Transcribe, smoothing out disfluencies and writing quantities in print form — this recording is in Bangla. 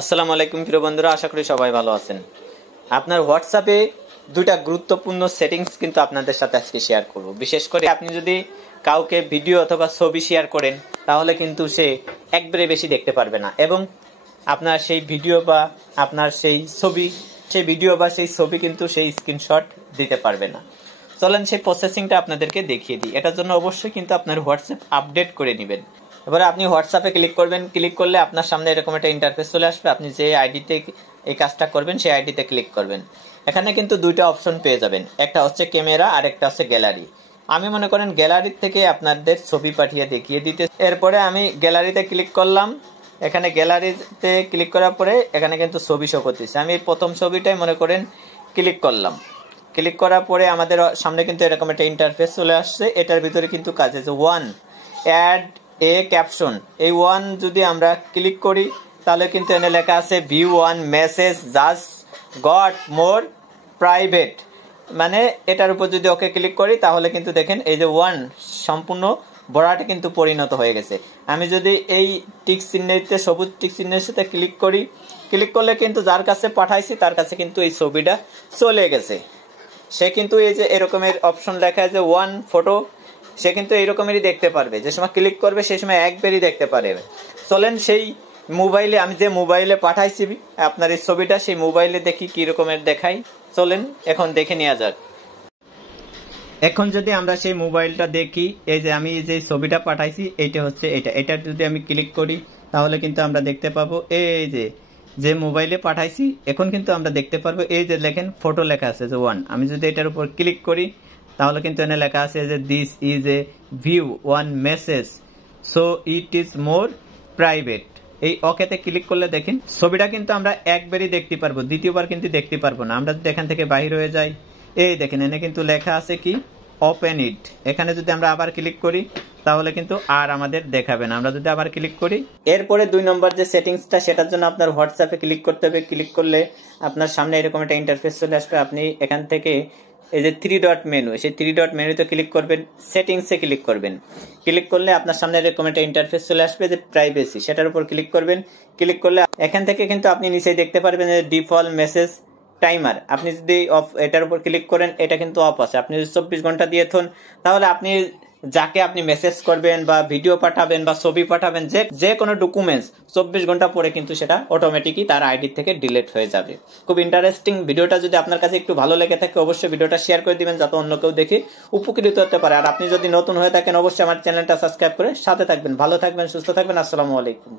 আসসালামু আলাইকুম প্রিয় বন্ধুরা, আশা করি সবাই ভালো আছেন। আপনার হোয়াটসঅ্যাপে দুইটা গুরুত্বপূর্ণ সেটিংস কিন্তু আপনাদের সাথে আজকে শেয়ার করব। বিশেষ করে আপনি যদি কাউকে ভিডিও অথবা ছবি শেয়ার করেন তাহলে কিন্তু সে একবারে বেশি দেখতে পারবে না, এবং আপনার সেই ভিডিও বা আপনার সেই ছবি কিন্তু সেই স্ক্রিনশট দিতে পারবে না। চলেন সেই প্রসেসিংটা আপনাদেরকে দেখিয়ে দিই। এটার জন্য অবশ্যই কিন্তু আপনার হোয়াটসঅ্যাপ আপডেট করে নেবেন। এবারে আপনি হোয়াটসঅ্যাপে ক্লিক করবেন। ক্লিক করলে আপনার সামনে এরকম একটা ইন্টারফেস চলে আসবে। আপনি যে আইডিতে এই কাজটা করবেন সেই আইডিতে ক্লিক করবেন। এখানে কিন্তু দুইটা অপশন পেয়ে যাবেন, একটা হচ্ছে ক্যামেরা আর একটা হচ্ছে গ্যালারি। আমি মনে করেন গ্যালারির থেকে আপনাদের ছবি পাঠিয়ে দেখিয়ে দিতে। এরপরে আমি গ্যালারিতে ক্লিক করলাম। এখানে গ্যালারিতে ক্লিক করার পরে এখানে কিন্তু ছবি শো করতেছে। আমি প্রথম ছবিটাই মনে করেন ক্লিক করলাম। ক্লিক করার পরে আমাদের সামনে কিন্তু এরকম একটা ইন্টারফেস চলে আসছে। এটার ভিতরে কিন্তু কাজ আছে ওয়ান অ্যাড এ ক্যাপশন। এই ওয়ান যদি আমরা ক্লিক করি তাহলে কিন্তু এখানে লেখা আছে view one message just got মোর প্রাইভেট, মানে এটার উপর যদি ওকে ক্লিক করি তাহলে কিন্তু দেখেন এই যে ওয়ান সম্পূর্ণ বড়াটা কিন্তু পরিণত হয়ে গেছে। আমি যদি এই টিক চিহ্নতে সবুজ টিক চিহ্নের সাথে ক্লিক করি, ক্লিক করলে কিন্তু যার কাছে পাঠাইছি তার কাছে কিন্তু এই ছবিটা চলে গেছে। সে কিন্তু এই যে এরকমের অপশন লেখা আছে ওয়ান ফটো, সে কিন্তু এইরকমেরই দেখতে পারবে। যে সময় ক্লিক করবে সেই সময় একবারই দেখতে পারবে। চলেন সেই মোবাইলে, আমি যে মোবাইলে পাঠাইছি আপনার এই ছবিটা, সেই মোবাইলে দেখি কি রকমের দেখাই। চলেন এখন দেখে নেওয়া যাক। এখন যদি আমরা সেই মোবাইলটা দেখি, এই যে আমি যে ছবিটা পাঠাইছি এইটা হচ্ছে এটা যদি আমি ক্লিক করি তাহলে কিন্তু আমরা দেখতে পাবো এই যে মোবাইলে পাঠাইছি। এখন কিন্তু আমরা দেখতে পারবো এই যে লেখেন ফটো লেখা আছে যে ওয়ান। আমি যদি এটার উপর ক্লিক করি তাহলে কিন্তু এখানে লেখা আছে যে this is a view one message so it is more private. এই ওকেতে ক্লিক করলে দেখেন ছবিটা কিন্তু আমরা একবারই দেখতে পারবো, দ্বিতীয়বার কিন্তু দেখতে পারবো না। আমরা যদি এখান থেকে বাহির হয়ে যাই, এই দেখেন এখানে কিন্তু লেখা আছে কি ওপেন ইট। এখানে যদি আমরা আবার ক্লিক করি তাহলে কিন্তু আর আমাদের দেখাবে না। আমরা যদি আবার ক্লিক করি, এরপরে 2 নম্বর যে সেটিংসটা, সেটার জন্য আপনার হোয়াটসঅ্যাপে ক্লিক করতে হবে। ক্লিক করলে আপনার সামনে এরকম একটা ইন্টারফেস চলে আসবে। আপনি এখান থেকে এই যে 3 ডট মেনু, সেই 3 ডট মেনুতে ক্লিক করবেন, সেটিংসে ক্লিক করবেন। ক্লিক করলে আপনার সামনে এরকম একটা ইন্টারফেস চলে আসবে যে প্রাইভেসি, সেটার উপর ক্লিক করবেন। ক্লিক করলে এখান থেকে কিন্তু আপনি নিচেই দেখতে পারবেন যে ডিফল্ট মেসেজ টাইমার। আপনি যদি অফ এটার উপর ক্লিক করেন এটা কিন্তু অফ আছে। আপনি যদি 24 ঘন্টা দিয়ে থন তাহলে আপনি যাকে আপনি মেসেজ করবেন বা ভিডিও পাঠাবেন বা ছবি পাঠাবেন, যে কোনো ডকুমেন্টস 24 ঘন্টা পরে কিন্তু সেটা অটোমেটিকই তার আইডি থেকে ডিলিট হয়ে যাবে। খুব ইন্টারেস্টিং। ভিডিওটা যদি আপনার কাছে একটু ভালো লেগে থাকে অবশ্যই ভিডিওটা শেয়ার করে দিবেন যাতে অন্য কেউ দেখে উপকৃত হতে পারে। আর আপনি যদি নতুন হয়ে থাকেন অবশ্যই আমার চ্যানেলটা সাবস্ক্রাইব করে সাথে থাকবেন। ভালো থাকবেন, সুস্থ থাকবেন। আসসালামু আলাইকুম।